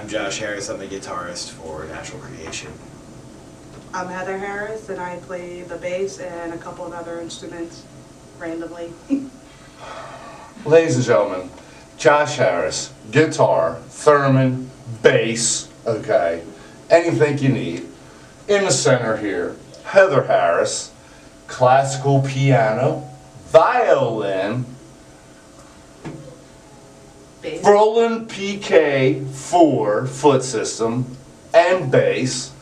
I'm Josh Harris. I'm the guitarist for Natural Creation. I'm Heather Harris, and I play the bass and a couple of other instruments randomly. Ladies and gentlemen, Josh Harris, guitar, theremin, bass, okay, anything you need. In the center here, Heather Harris, classical piano, violin, Bass. Berlin PK4 foot system, and bass.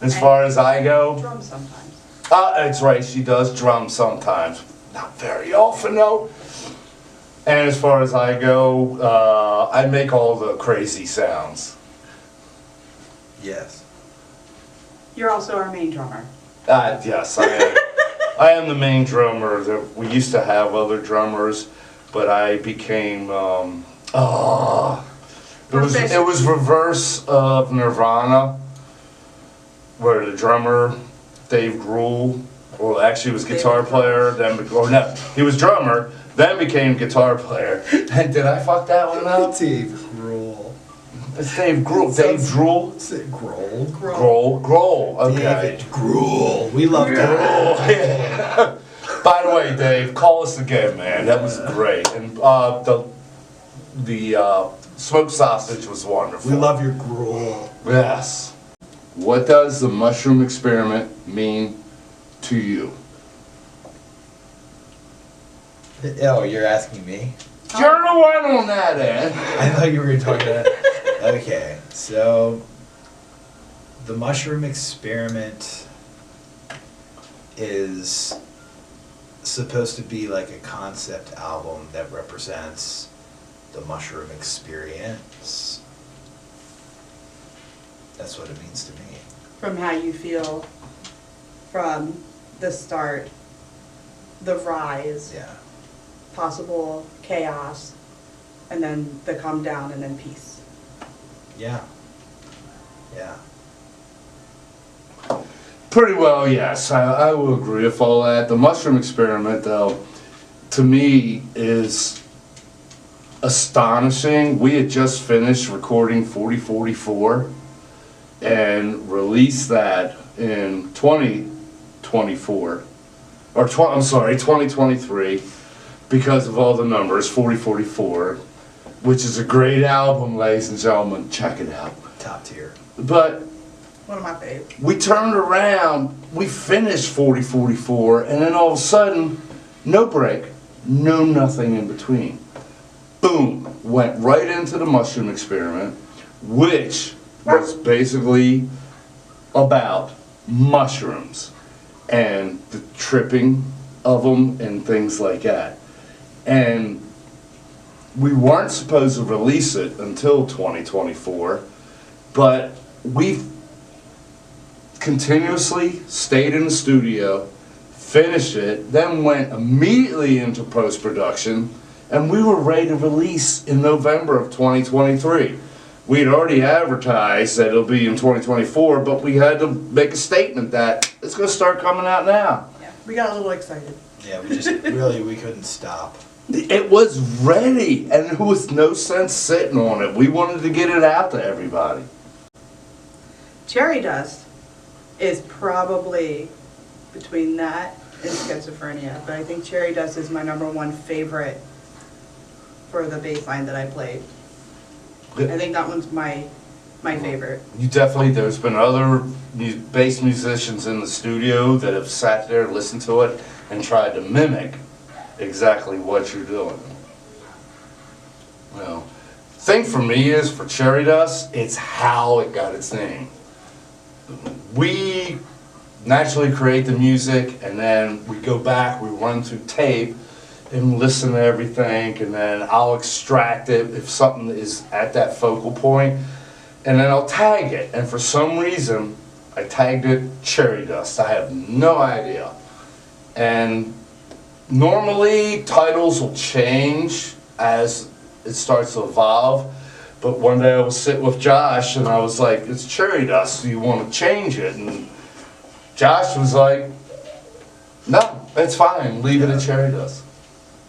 As far as I go, Drums sometimes. that's right, she does drums sometimes. Not very often though. And as far as I go, I make all the crazy sounds. Yes. You're also our main drummer. Yes, I am. I am the main drummer. We used to have other drummers, but I became, it was reverse of Nirvana, where the drummer, Dave Grohl, or actually was guitar player, then, or no, he was drummer, then became guitar player. And did I fuck that one up? Dave Grohl. It's Dave Grohl. Dave Grohl? Grohl. Grohl. Okay. David Grohl. We love Grohl. that. Yeah. By the way, Dave, call us again, man. That was great. And the smoked sausage was wonderful. We love your Grohl. Yes. What does the mushroom experiment mean to you? Oh, you're asking me? You're the one on that end. I thought you were talking about. Okay, so the mushroom experiment is supposed to be like a concept album that represents the mushroom experience. That's what it means to me. From how you feel from the start, the rise, Yeah. possible chaos, and then the come down and then peace. Yeah. Yeah. Pretty well, yes. I will agree with all that. The mushroom experiment, though, to me is astonishing. We had just finished recording 4044 and released that in 2024, or 2023, because of all the numbers, 4044, which is a great album, ladies and gentlemen. Check it out. Top tier. But One of my faves. we turned around, we finished 4044, and then all of a sudden, no break, no nothing in between. Boom, went right into the mushroom experiment, which was basically about mushrooms and the tripping of them and things like that. And we weren't supposed to release it until 2024, but we've continuously stayed in the studio, finished it, then went immediately into post-production, and we were ready to release in November of 2023. We had already advertised that it'll be in 2024, but we had to make a statement that it's going to start coming out now. Yeah, we got a little excited. Yeah, we just really, we couldn't stop. It was ready, and there was no sense sitting on it. We wanted to get it out to everybody. Cherry Dust is probably between that and Schizophrenia, but I think Cherry Dust is my #1 favorite for the bass line that I played. I think that one's my favorite. You definitely, there's been other bass musicians in the studio that have sat there, listened to it, and tried to mimic exactly what you're doing. Well, thing for me is, for Cherry Dust, it's how it got its name. We naturally create the music, and then we go back, we run through tape, and listen to everything, and then I'll extract it if something is at that focal point, and then I'll tag it. And for some reason, I tagged it Cherry Dust. I have no idea. And normally titles will change as it starts to evolve, but one day I was sitting with Josh and I was like, it's Cherry Dust, do you want to change it? And Josh was like, no, it's fine, leave it at Cherry Dust.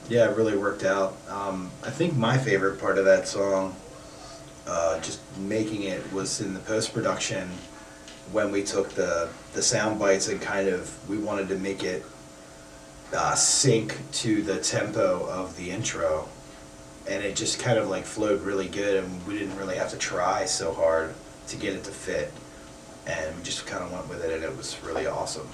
Yeah, it really worked out. I think my favorite part of that song just making it was in the post-production when we took the sound bites and kind of, we wanted to make it sync to the tempo of the intro, and it just kind of like flowed really good, and we didn't really have to try so hard to get it to fit, and we just kind of went with it, and it was really awesome.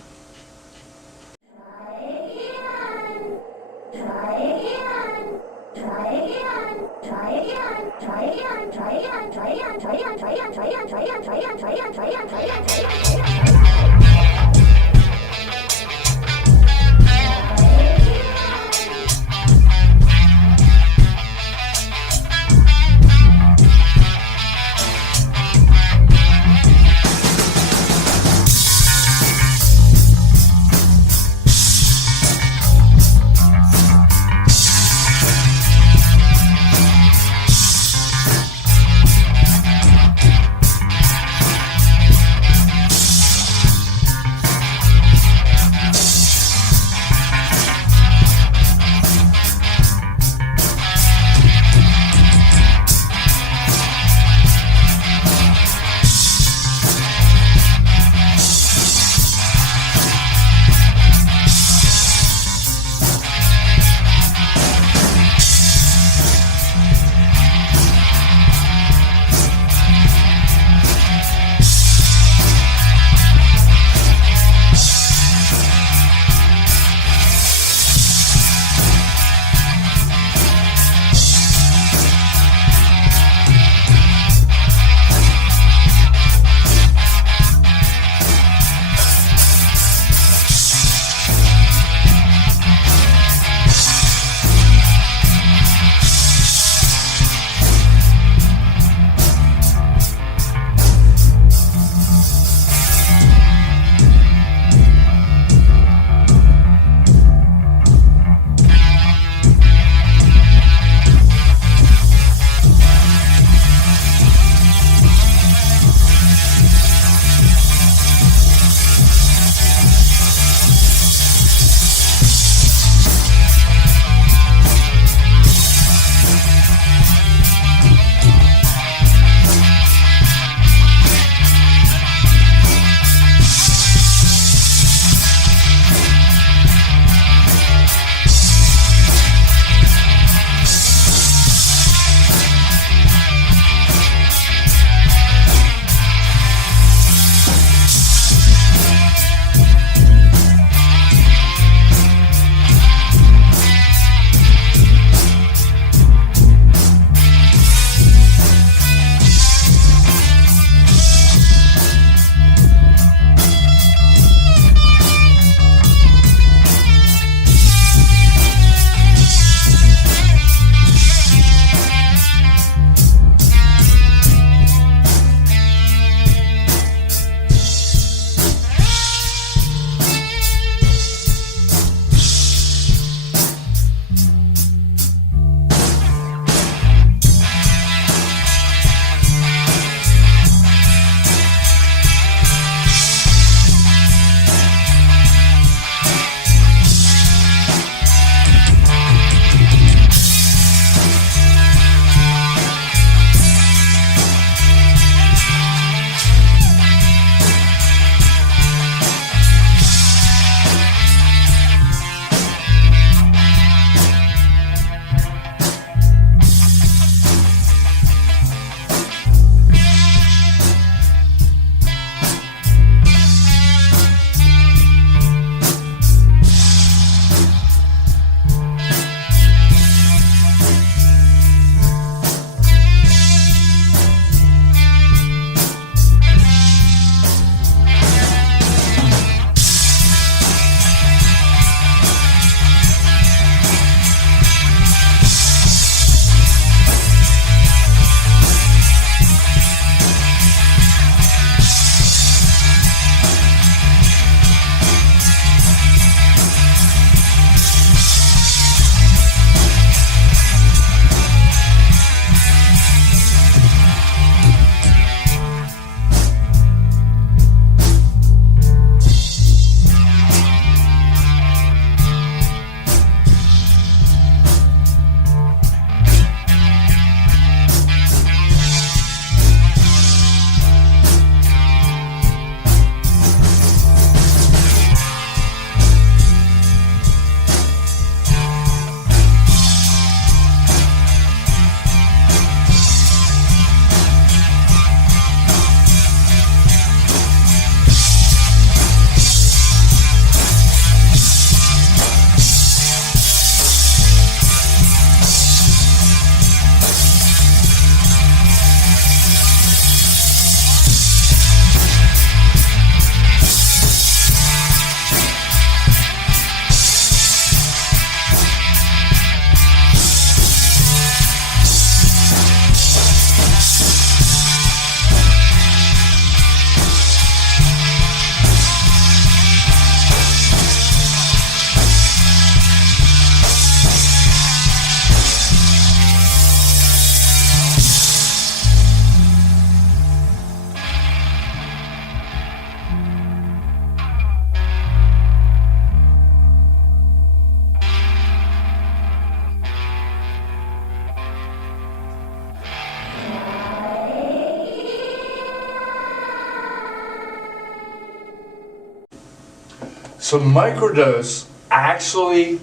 So Microdose actually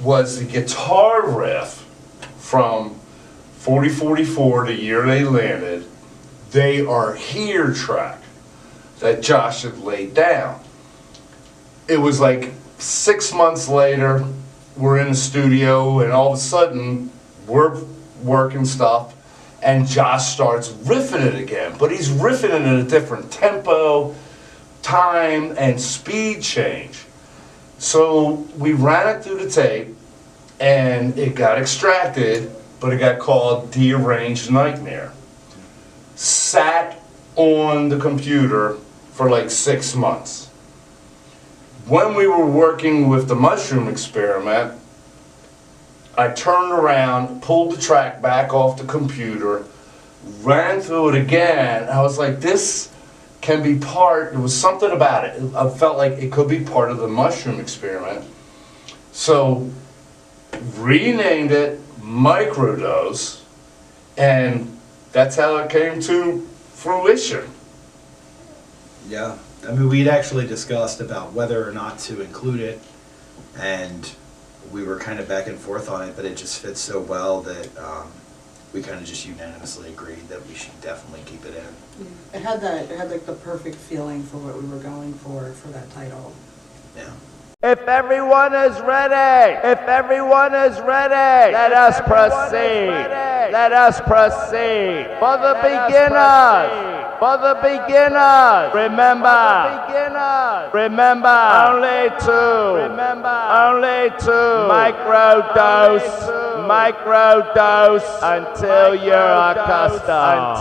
was the guitar riff from 4044, the year they landed. They Are Here track that Josh had laid down. It was like 6 months later, we're in the studio, and all of a sudden, we're working stuff, and Josh starts riffing it again. But he's riffing it at a different tempo, time, and speed change. So we ran it through the tape, and it got extracted, but it got called Dearranged Nightmare. Sat on the computer for like 6 months. When we were working with the mushroom experiment, I turned around, pulled the track back off the computer, ran through it again. I was like, this can be part, there was something about it. I felt like it could be part of the mushroom experiment. So, renamed it Microdose, and that's how it came to fruition. Yeah, I mean, we'd actually discussed about whether or not to include it, and we were kind of back and forth on it, but it just fits so well that we kind of just unanimously agreed that we should definitely keep it in. It had like the perfect feeling for what we were going for that title. Yeah. If everyone is ready, let us proceed. Let us proceed. For the beginners, remember, only two, microdose until you're accustomed.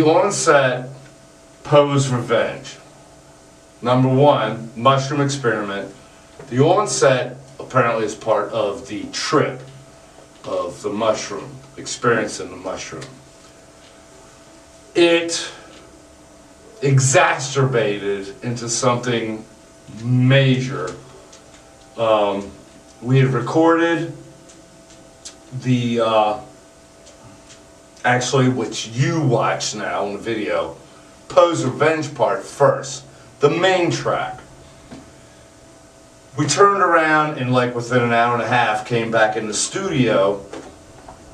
the Onset Poe's Revenge. Number one, mushroom experiment. The Onset apparently is part of the trip of the mushroom, experiencing the mushroom. It exacerbated into something major. We had recorded the, actually, which you watch now in the video, Poe's Revenge part first, the main track. We turned around and like within an hour and a half came back in the studio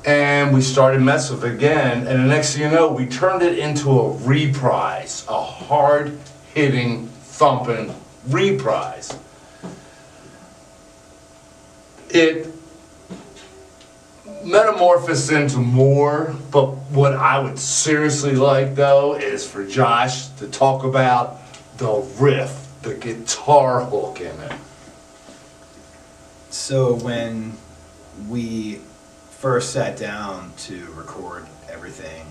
and we started messing with it again, and the next thing you know, we turned it into a reprise, a hard-hitting, thumping reprise. It metamorphosed into more, but what I would seriously like though is for Josh to talk about the riff, the guitar hook in it. So when we first sat down to record everything,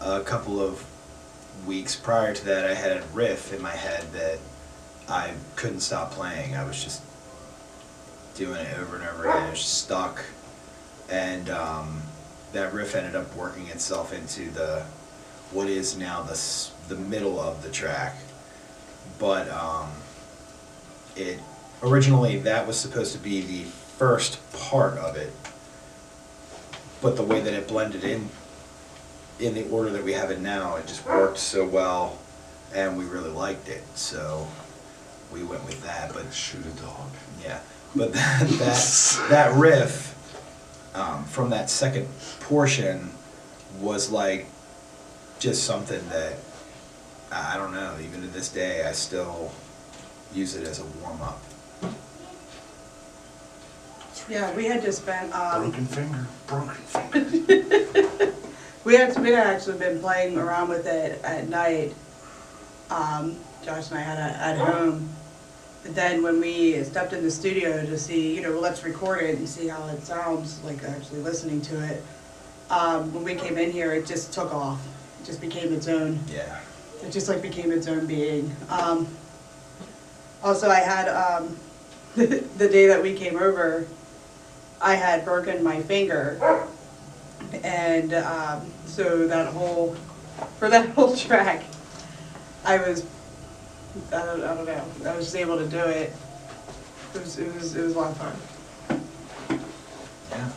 a couple of weeks prior to that, I had a riff in my head that I couldn't stop playing. I was just doing it over and over again. It was just stuck, and that riff ended up working itself into what is now the middle of the track. But it originally, that was supposed to be the first part of it, but the way that it blended in the order that we have it now, it just worked so well, and we really liked it, so we went with that. But Shoot a dog. yeah, but that riff from that second portion was like just something that I don't know, even to this day I still use it as a warm-up. Yeah, we had just been, Broken finger. we had actually been playing around with it at night. Josh and I had it at home. But then when we stepped in the studio to see, let's record it and see how it sounds, like actually listening to it. When we came in here, it just took off. It just became its own. Yeah. It just like became its own being. Also, I had, the day that we came over, I had broken my finger, and so for that whole track, I don't know, I was just able to do it. It was a lot of fun. Yeah.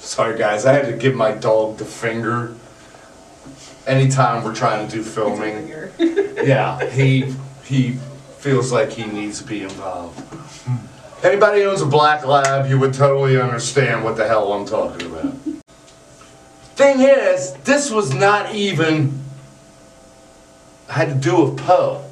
Sorry guys, I had to give my dog the finger anytime we're trying to do filming. Yeah, he feels like he needs to be involved. Anybody who owns a black lab, you would totally understand what the hell I'm talking about. Thing is, this was not even had to do with Poe.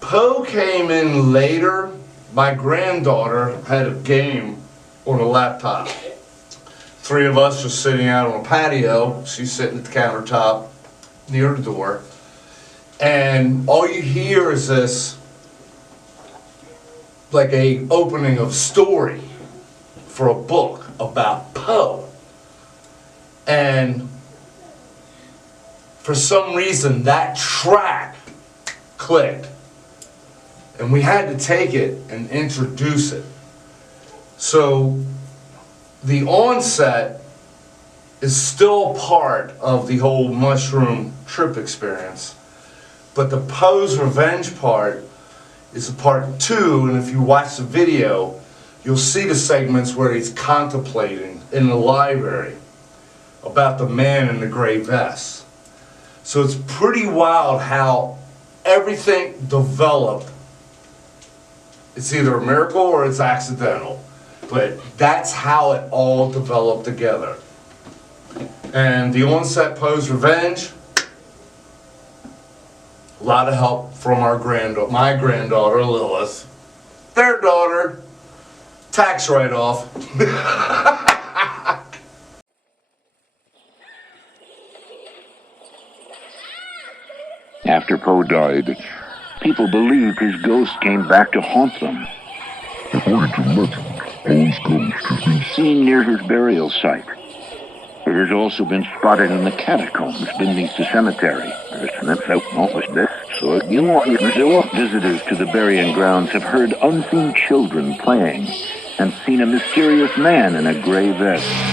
Poe came in later. My granddaughter had a game on a laptop. Three of us were sitting out on a patio. She's sitting at the countertop near the door. And all you hear is this, like a opening of story for a book about Poe. And for some reason that track clicked. And we had to take it and introduce it. So the Onset is still part of the whole mushroom trip experience. But the Poe's Revenge part is a part 2, and if you watch the video, you'll see the segments where he's contemplating in the library about the man in the gray vest. So it's pretty wild how everything developed. It's either a miracle or it's accidental, but that's how it all developed together. And the Onset Poe's Revenge, a lot of help from my granddaughter Lilith, their daughter, tax write-off. After Poe died, people believed his ghost came back to haunt them. According to legend, Poe's ghost has been Seen near his burial site. It has also been spotted in the catacombs beneath the cemetery. Visitors to the burying grounds have heard unseen children playing and seen a mysterious man in a gray vest.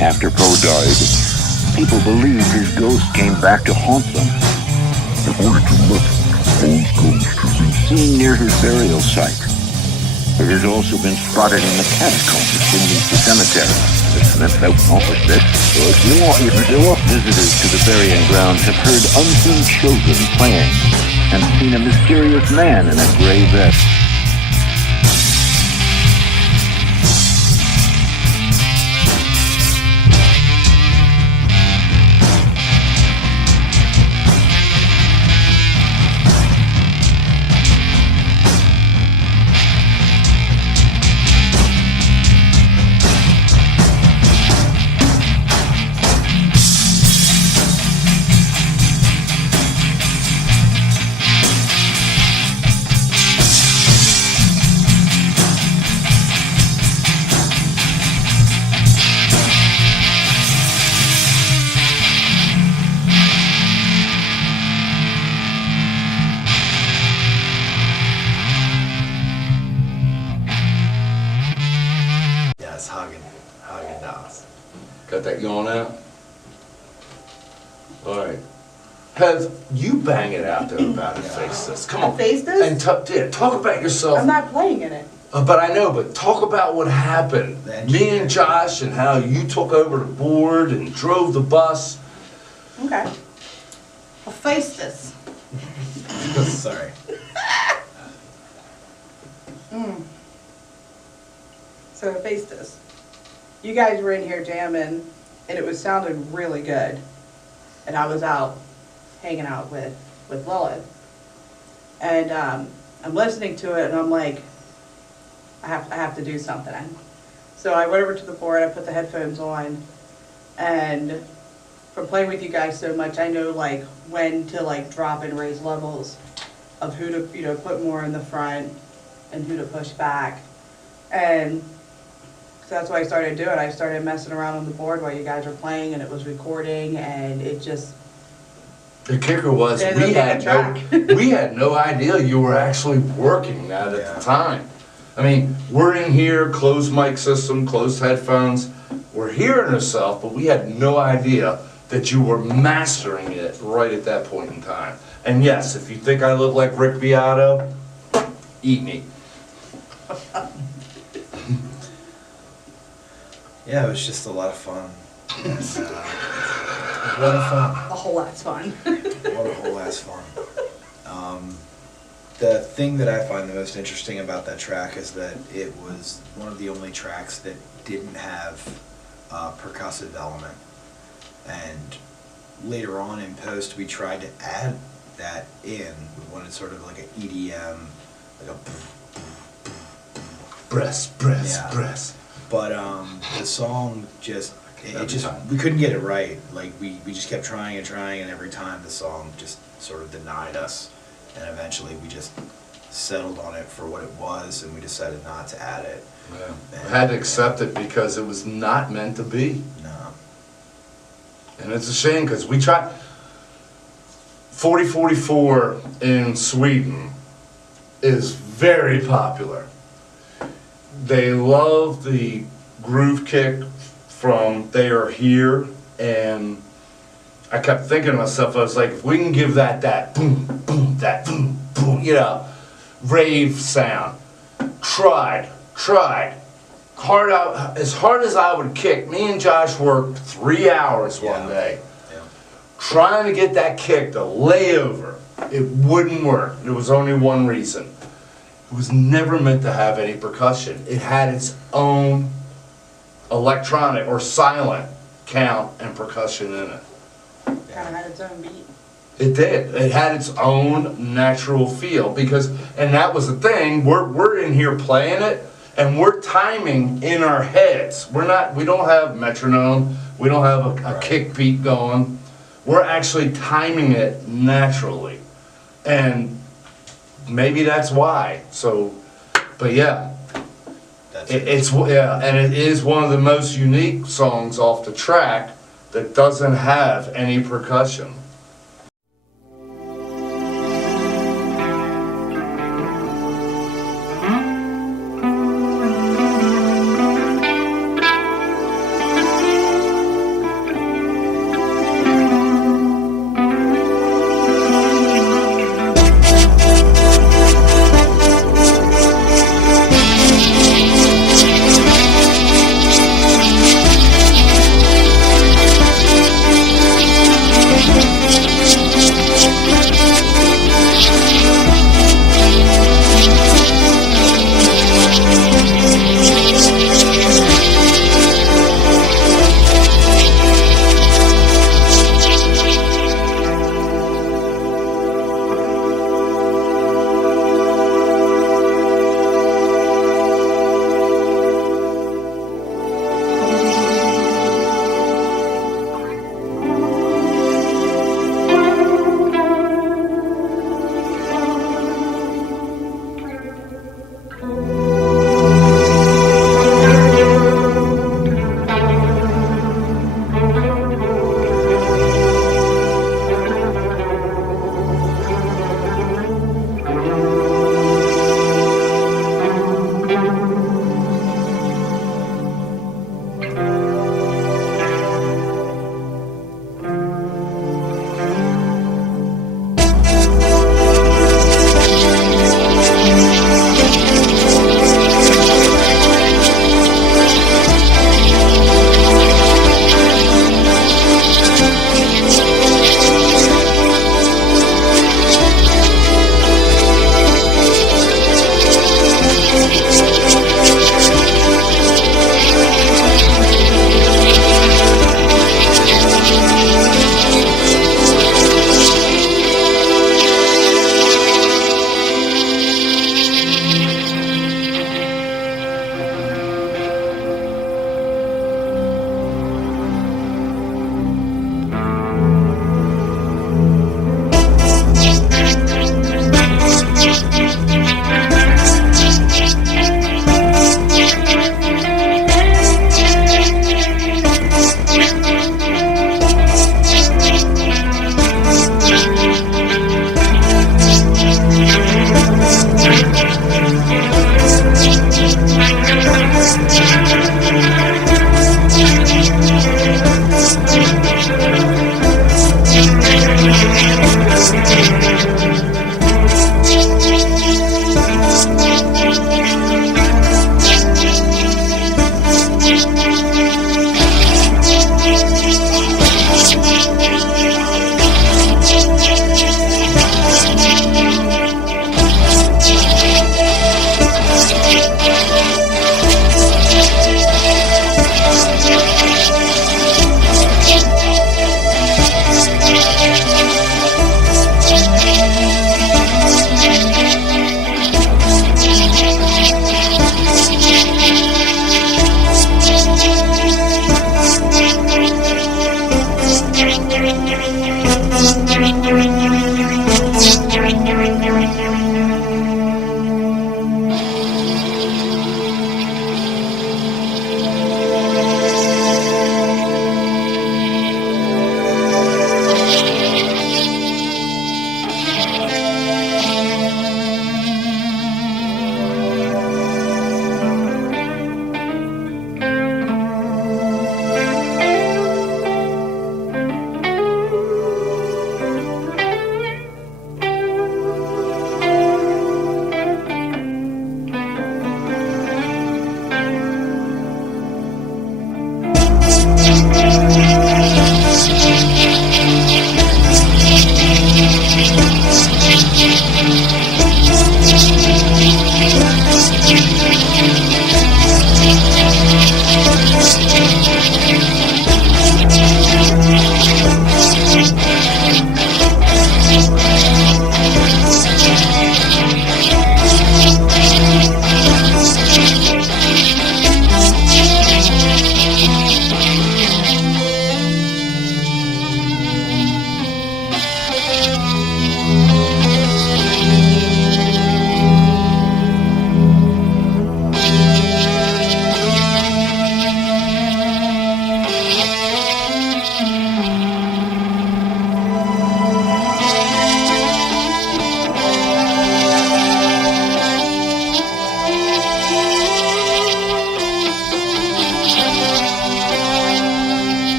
After Poe died, people believed his ghost came back to haunt them. According to legend, Poe's ghost has been seen near his burial site. It has also been spotted in the catacombs beneath the cemetery. That's how pompous this. Visitors to the burying grounds have heard unseen children playing and seen a mysterious man in a gray vest. Yes, Hagen-Dazs. Got that going out? Alright. Have you bang it out there about Hephaestus? Come on. Hephaestus? And talk about yourself. I'm not playing in it. But I know, but talk about what happened. Me and Josh and how you took over the board and drove the bus. Okay. Hephaestus. Sorry. So Hephaestus, you guys were in here jamming, and it was sounding really good. And I was out hanging out with Lilith. And I'm listening to it, and I'm like, I have to do something. So I went over to the board, I put the headphones on, and from playing with you guys so much, I know like when to like drop and raise levels of who to put more in the front and who to push back. And so that's what I started doing. I started messing around on the board while you guys were playing, and it was recording, and it just... The kicker was Yeah, we had no idea you were actually working that at the time. I mean, we're in here, closed mic system, closed headphones. We're hearing ourselves, but we had no idea that you were mastering it right at that point in time. And yes, if you think I look like Rick Beato, eat me. Yeah, it was just a lot of fun. And, what a fun. A whole lot's fun. What a whole ass fun. The thing that I find the most interesting about that track is that it was one of the only tracks that didn't have a percussive element. And later on in post, we tried to add that in. We wanted sort of like an EDM, like a Breast. But the song just, we couldn't get it right. Like we just kept trying, and every time the song just sort of denied us. And eventually we just settled on it for what it was, and we decided not to add it. Yeah. I had to accept it because it was not meant to be. No. And it's a shame because we tried. 4044 in Sweden is very popular. They love the groove kick from They Are Here, and I kept thinking to myself, I was like, if we can give that boom, boom, that boom, boom, rave sound. Tried. As hard as I would kick, me and Josh worked 3 hours one day. Yeah. Trying to get that kick to lay over. It wouldn't work. There was only one reason. It was never meant to have any percussion. It had its own electronic or silent count and percussion in it. Kind of had its own beat. It did. It had its own natural feel and that was the thing. We're in here playing it, and we're timing in our heads. We don't have metronome. We don't have a kick beat going. We're actually timing it naturally, and maybe that's why. So, but yeah. And it is one of the most unique songs off the track that doesn't have any percussion.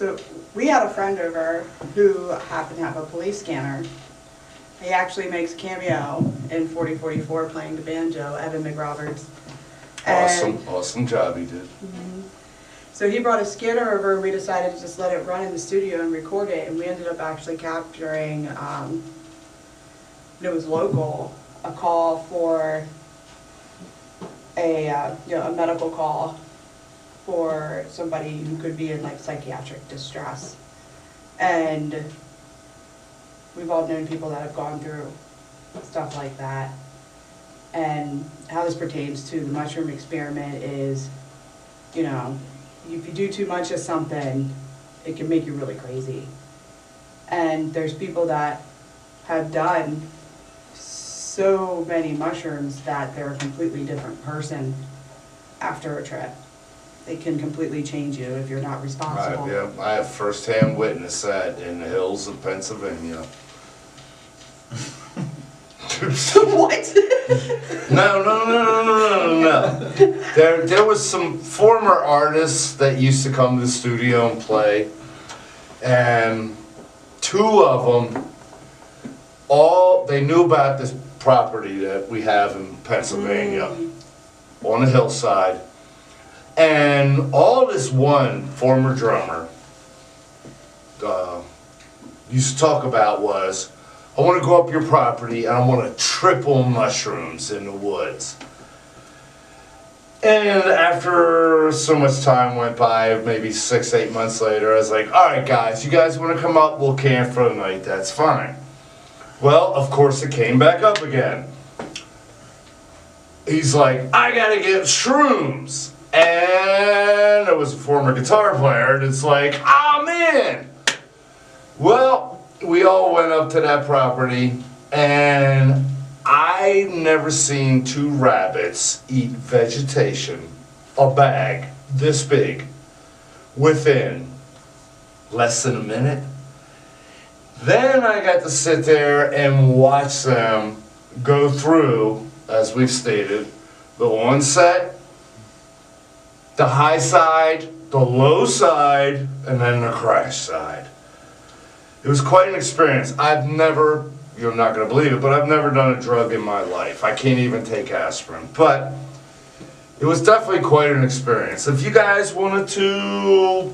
So we had a friend over who happened to have a police scanner. He actually makes a cameo in 4044 playing the banjo, Evan McRoberts. Awesome job he did. So he brought a scanner over and we decided to just let it run in the studio and record it. And we ended up actually capturing, it was local, a call for a medical call for somebody who could be in like psychiatric distress. And we've all known people that have gone through stuff like that. And how this pertains to the mushroom experiment is, you know, if you do too much of something, it can make you really crazy. And there's people that have done so many mushrooms that they're a completely different person after a trip. They can completely change you if you're not responsible. I have firsthand witnessed that in the hills of Pennsylvania. What? No. There was some former artists that used to come to the studio and play, and two of them, they knew about this property that we have in Pennsylvania on the hillside, and all this one former drummer used to talk about was, I want to go up your property and I want to triple mushrooms in the woods. And after so much time went by, maybe 6-8 months later, I was like, all right guys, you guys want to come up, we'll camp for the night, that's fine. Well, of course it came back up again. He's like, I gotta get shrooms. And there was a former guitar player, and it's like, I'm in. Well, we all went up to that property, and I never seen two rabbits eat vegetation, a bag this big, within less than a minute. Then I got to sit there and watch them go through, as we've stated, the onset, the high side, the low side, and then the crash side. It was quite an experience. I've never, you're not going to believe it, but I've never done a drug in my life. I can't even take aspirin. But it was definitely quite an experience. If you guys wanted to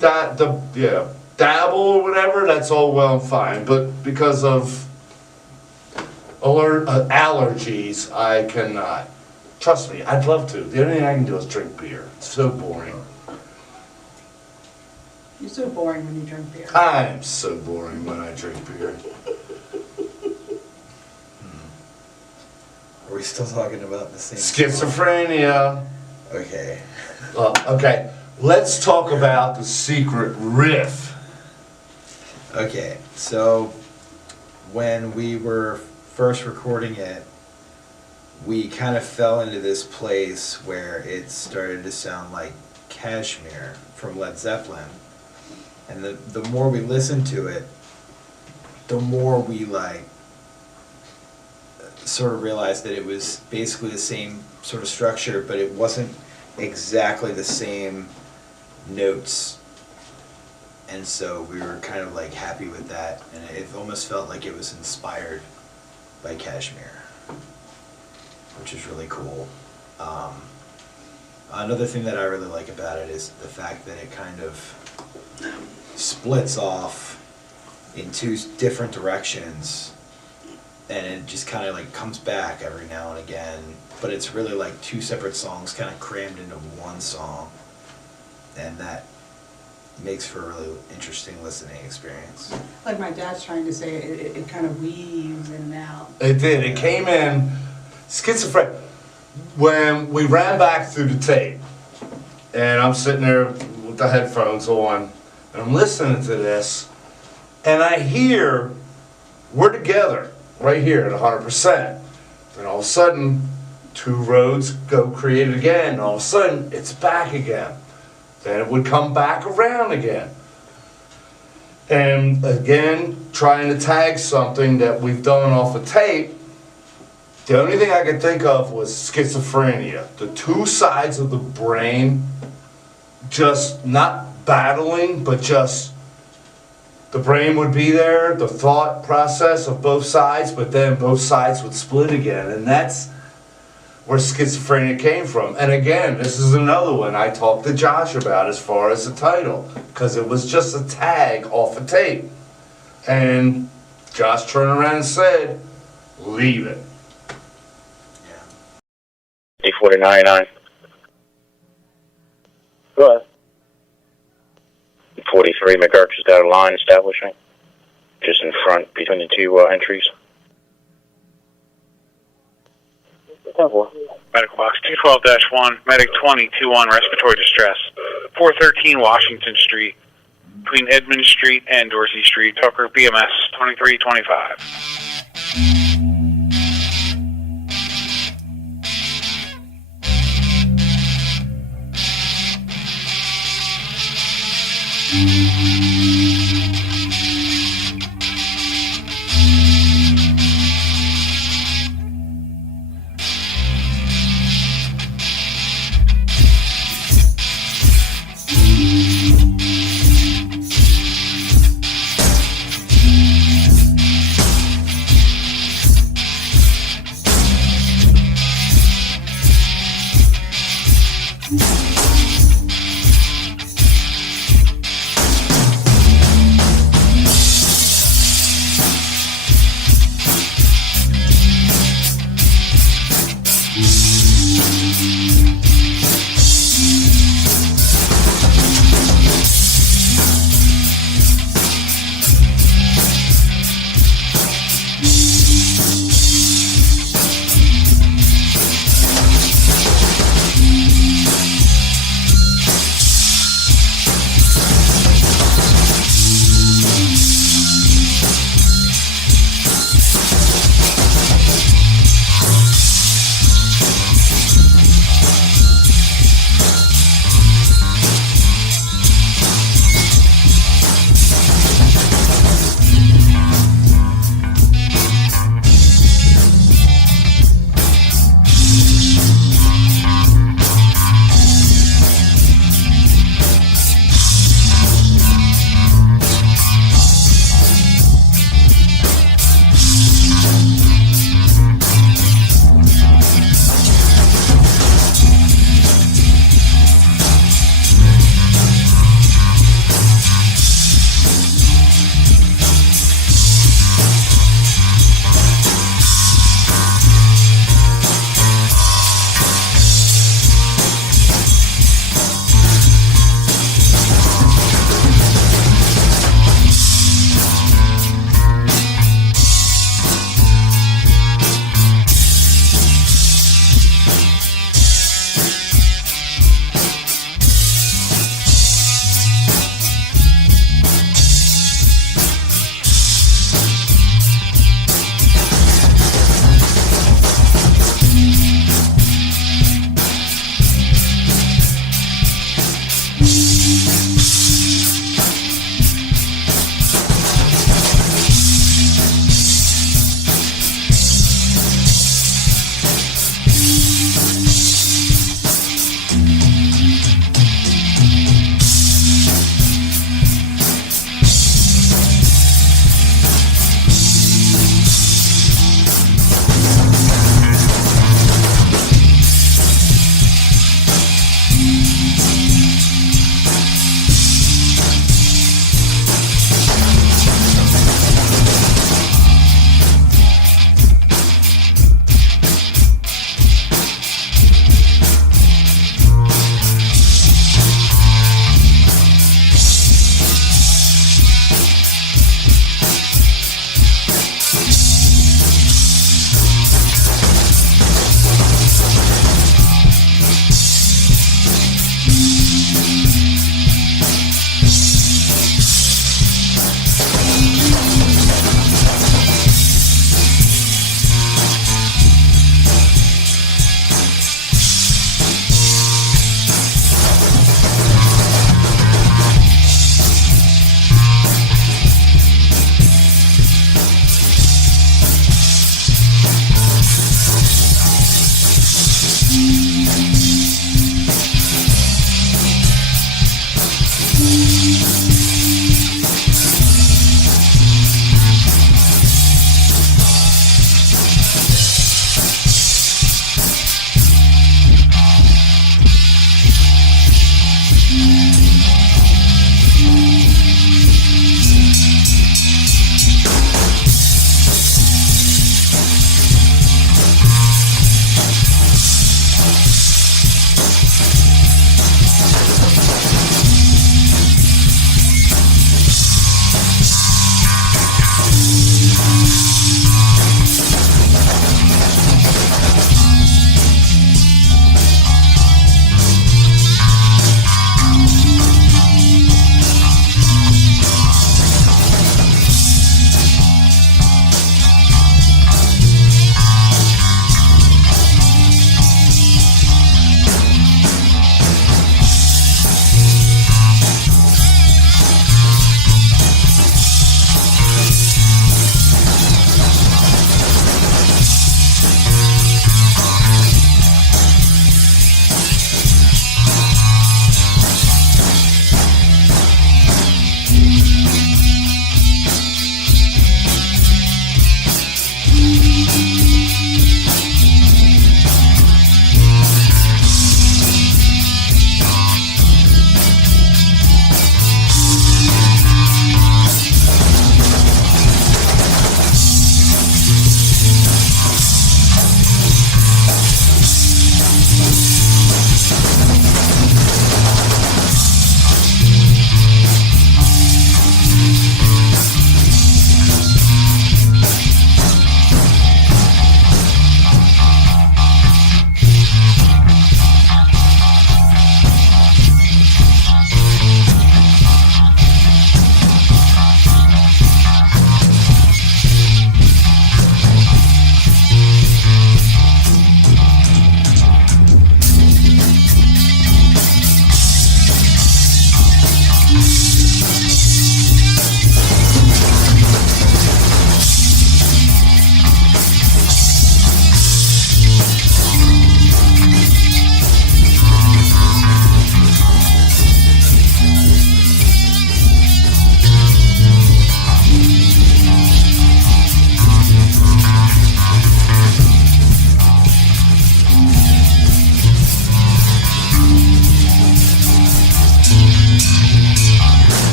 dabble or whatever, that's all well and fine. But because of allergies, I cannot. Trust me, I'd love to. The only thing I can do is drink beer. It's so boring. You're so boring when you drink beer. I'm so boring when I drink beer. Are we still talking about the same Schizophrenia. Okay. Okay, let's talk about the secret riff. Okay, so when we were first recording it, we kind of fell into this place where it started to sound like Kashmir from Led Zeppelin. And the more we listened to it, the more we sort of realized that it was basically the same sort of structure, but it wasn't exactly the same notes. And so we were kind of happy with that, and it almost felt like it was inspired by Kashmir, which is really cool. Another thing that I really like about it is the fact that it kind of splits off in two different directions, and it just kind of comes back every now and again, but it's really two separate songs kind of crammed into one song, and that makes for a really interesting listening experience. Like my dad's trying to say, it kind of weaves in and out. It did. It came in schizophrenic. When we ran back through the tape, and I'm sitting there with the headphones on, and I'm listening to this, and I hear, we're together, right here at 100%. Then all of a sudden, two roads go created again, and all of a sudden, it's back again. Then it would come back around again. And again, trying to tag something that we've done off the tape, the only thing I could think of was schizophrenia. The two sides of the brain just not battling, but just the brain would be there, the thought process of both sides, but then both sides would split again. And that's where schizophrenia came from. And again, this is another one I talked to Josh about as far as the title, because it was just a tag off a tape. And Josh turned around and said, leave it. Yeah. 4099. Go ahead. 43 McGurk is out of line establishing. Just in front between the two entries. Medical box 212-1, medic 2021, respiratory distress. 413 Washington Street, between Edmund Street and Dorsey Street. Tucker, BMS 2325.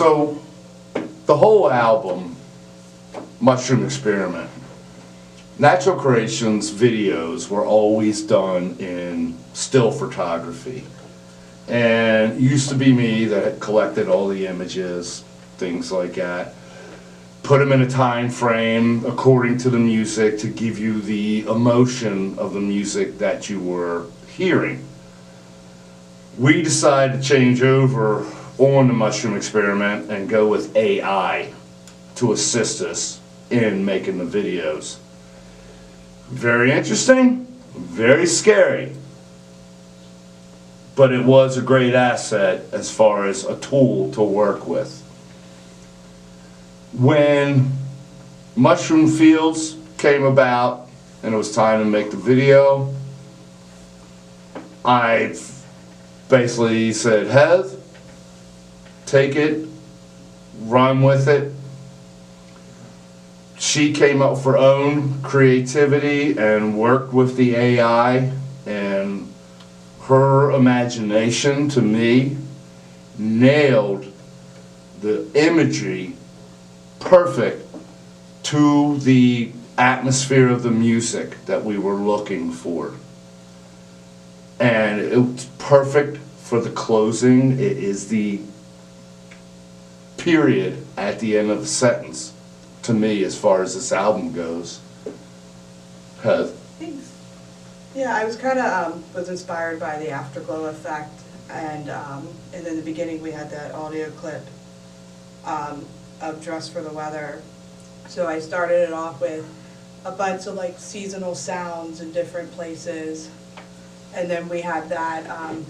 So, the whole album, Mushroom Experiment, Natural Creations videos were always done in still photography. And it used to be me that had collected all the images, things like that. Put them in a time frame according to the music to give you the emotion of the music that you were hearing. We decided to change over on the Mushroom Experiment and go with AI to assist us in making the videos. Very interesting, very scary, but it was a great asset as far as a tool to work with. When Mushroom Fields came about and it was time to make the video, I basically said, Heath, take it, run with it. She came up with her own creativity and worked with the AI, and her imagination, to me, nailed the imagery perfect to the atmosphere of the music that we were looking for. And it was perfect for the closing. It is the period at the end of the sentence, to me, as far as this album goes. Heath? Thanks. Yeah, I was kind of was inspired by the afterglow effect, and in the beginning we had that audio clip of Dress for the Weather. So I started it off with a bunch of like seasonal sounds in different places, and then we had that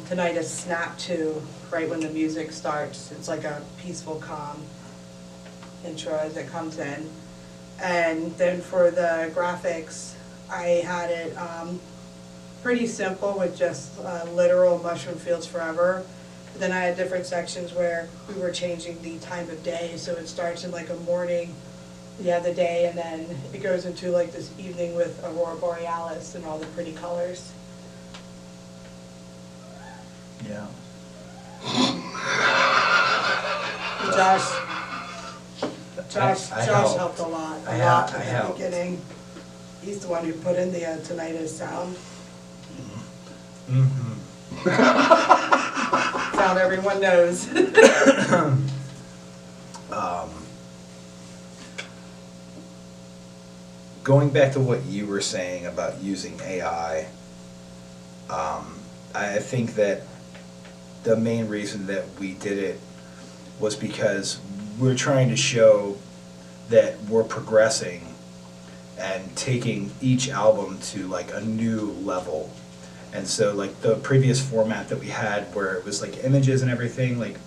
tinnitus snap to right when the music starts. It's like a peaceful, calm intro as it comes in. And then for the graphics, I had it pretty simple with just literal mushroom fields forever. But then I had different sections where we were changing the time of day, so it starts in like a morning, you have the day, and then it goes into like this evening with Aurora Borealis and all the pretty colors. Yeah. Josh I helped a lot I at the helped. beginning. He's the one who put in the tinnitus sound. Mm-hmm. Sound everyone knows. Going back to what you were saying about using AI, I think that the main reason that we did it was because we're trying to show that we're progressing and taking each album to like a new level. And so like the previous format that we had where it was like images and everything, like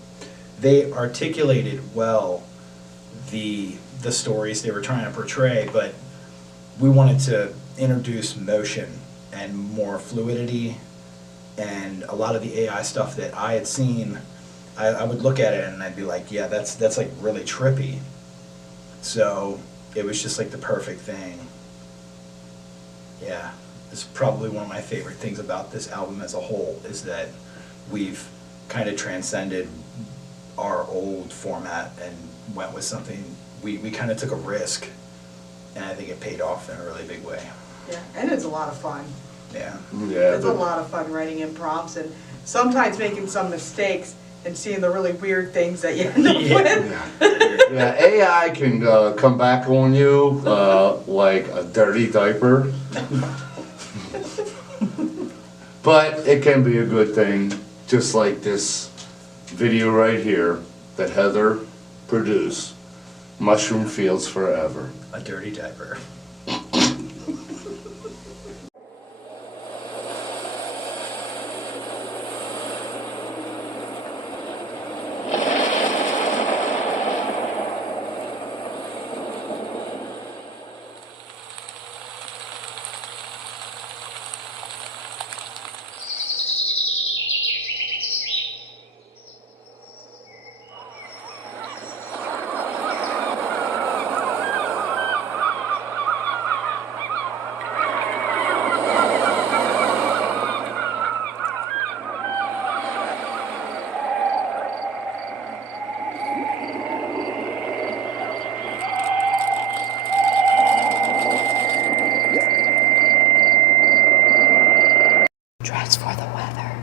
they articulated well the stories they were trying to portray, but we wanted to introduce motion and more fluidity, and a lot of the AI stuff that I had seen, I would look at it and I'd be like, yeah, that's like really trippy. So it was just like the perfect thing. Yeah, it's probably one of my favorite things about this album as a whole is that we've kind of transcended our old format and went with something, we kind of took a risk, and I think it paid off in a really big way. Yeah, and it's a lot of fun. Yeah. Yeah, It's a lot of fun writing in prompts and sometimes making some mistakes and seeing the really weird things that you end up with. yeah, AI can come back on you like a dirty diaper. But it can be a good thing, just like this video right here that Heather produced, Mushroom Fields Forever. A dirty diaper. Dress for the weather.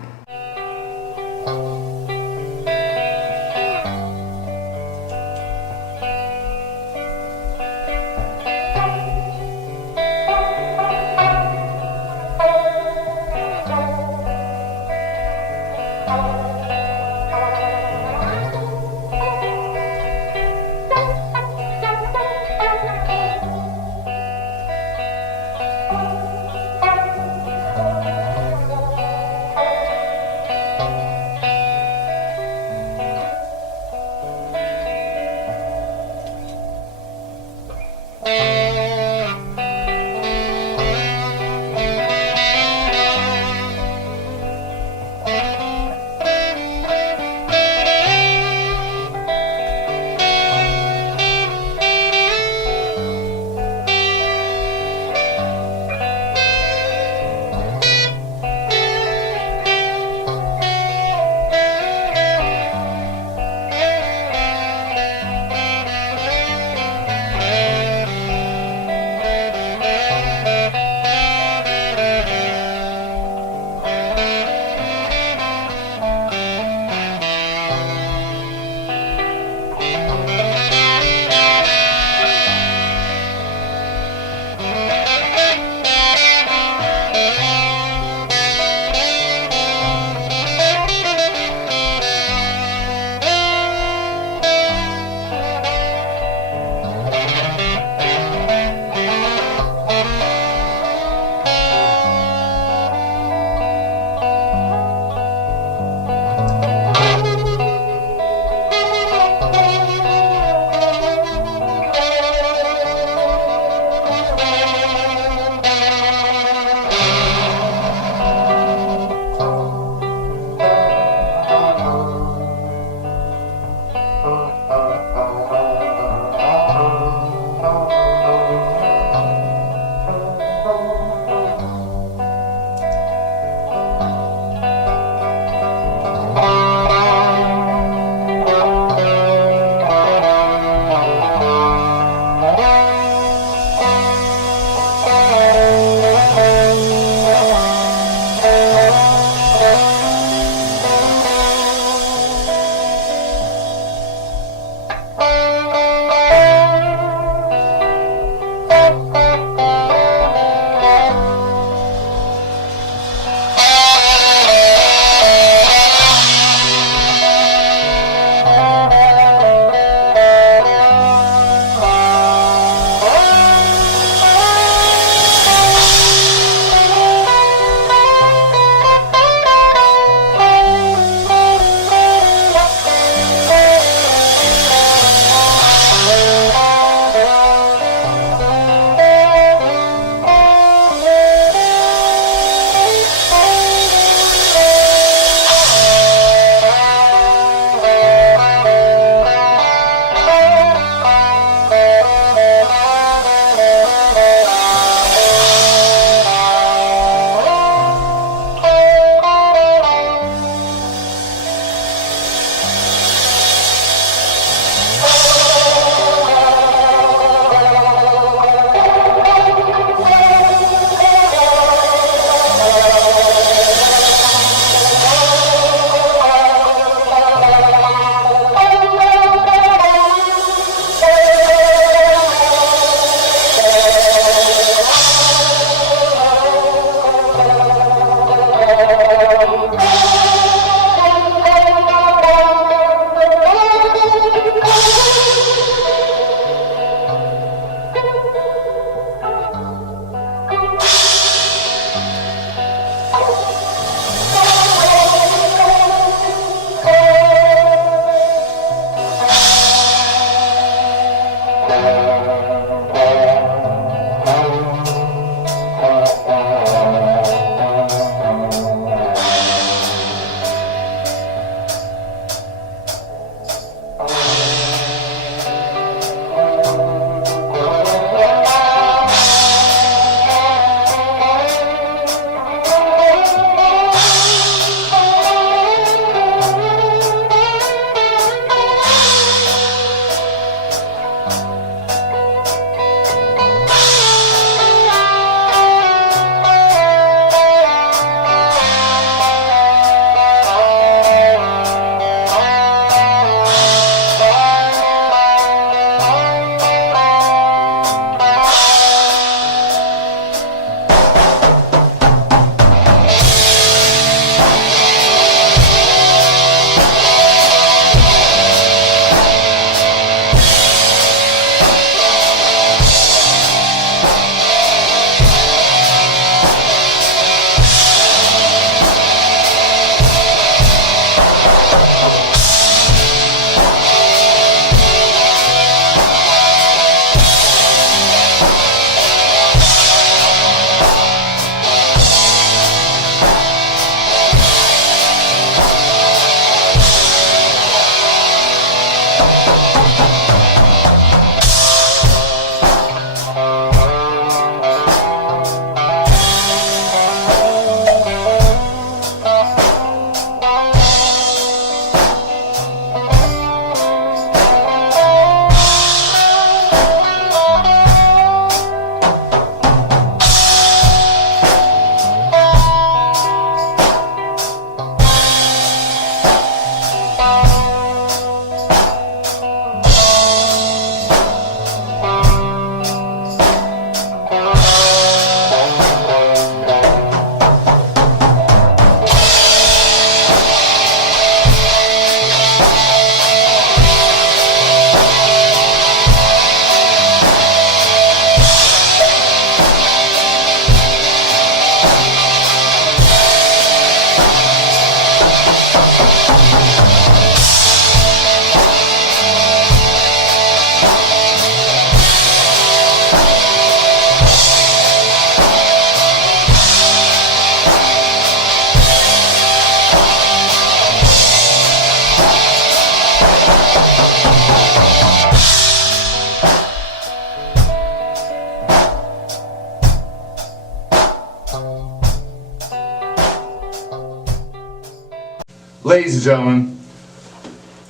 Ladies and gentlemen,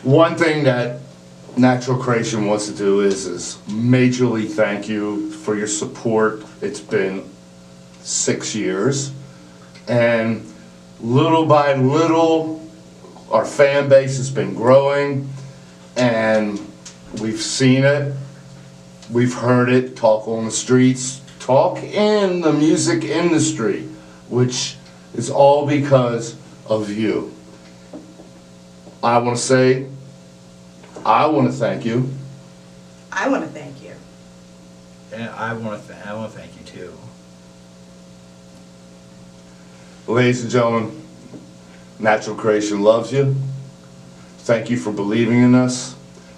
one thing that Natural Creation wants to do is majorly thank you for your support. It's been 6 years, and little by little, our fan base has been growing, and we've seen it, we've heard it, talk on the streets, talk in the music industry, which is all because of you. I want to say, I want to thank you. I want to thank you. And I want to thank you too. Ladies and gentlemen, Natural Creation loves you. Thank you for believing in us,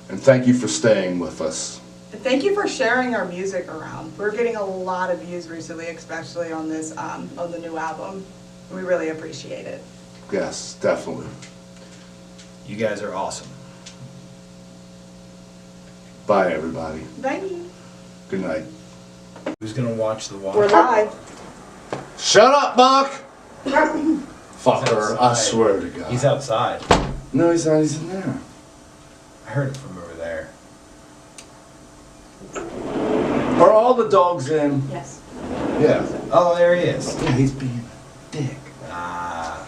and thank you for staying with us. Thank you for sharing our music around. We're getting a lot of views recently, especially on this, on the new album. We really appreciate it. Yes, definitely. You guys are awesome. Bye, everybody. Bye. Good night. Who's gonna watch the walk? We're live. Shut up, Buck! Fucker, I outside. swear to God. He's outside. No, he's not. He's in there. I heard it from over there. Are all the dogs in? Yes. Yeah. Oh, there he is. Yeah, he's being a dick. Ah.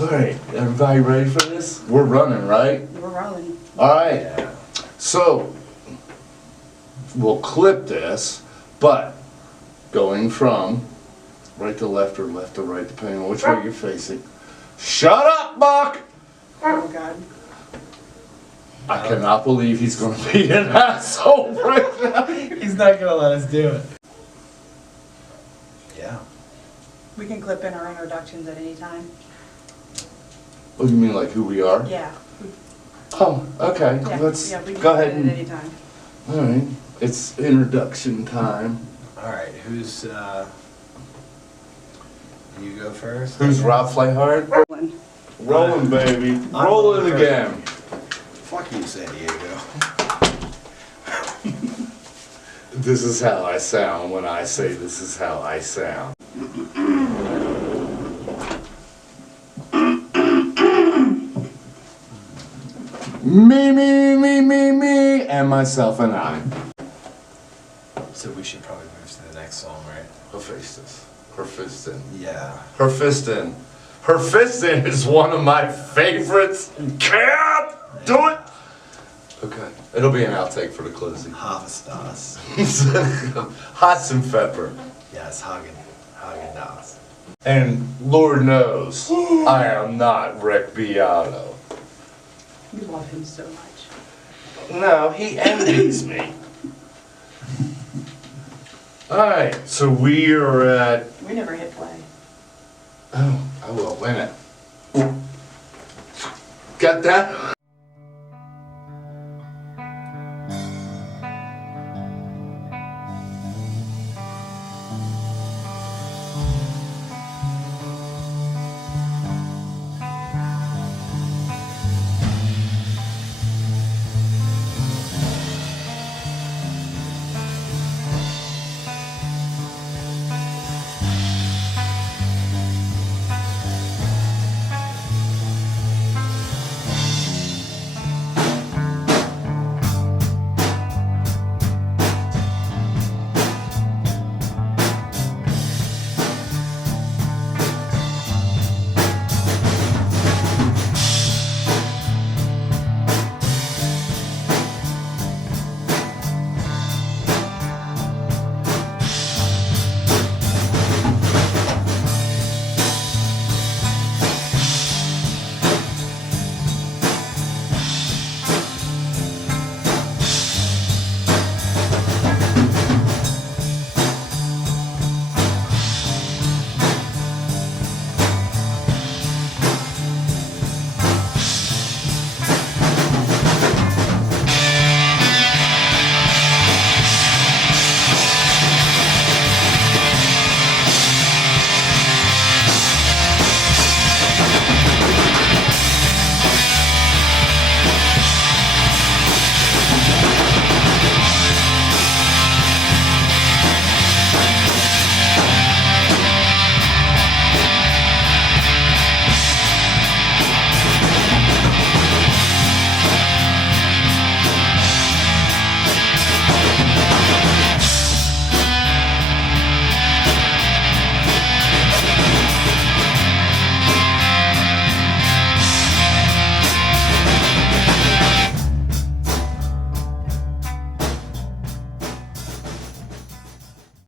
Alright, everybody ready for this? We're running, right? We're rolling. Alright, Yeah. so we'll clip this, but going from right to left or left to right, depending on which way you're facing. Shut up, Buck! Oh, God. I cannot believe he's gonna be an asshole right now. He's not gonna let us do it. Yeah. We can clip in our introductions at any time. Oh, you mean like who we are? Yeah. Oh, okay. Yeah, Let's yeah, we can go clip ahead in at and. any time. Alright, it's introduction time. Alright, who's, you go first? Who's Rob Flayhard? Rolling. Rolling, baby. Rolling rolling again. Fuck you, San Diego. This is how I sound when I say this is how I sound. Me, and myself and I. So we should probably move to the next song, right? Hephaestus. Hephaestus. Yeah. Hephaestus. Hephaestus is one of my favorites. Can't do it. Okay, it'll be an outtake for the closing. Hephaestus. Hot and pepper. Yes, Hagen Dazs. And Lord knows, I am not Rick Beato. You love him so much. No, he envies me. Alright, so we are at... We never hit play. Oh, I will win it. Got that?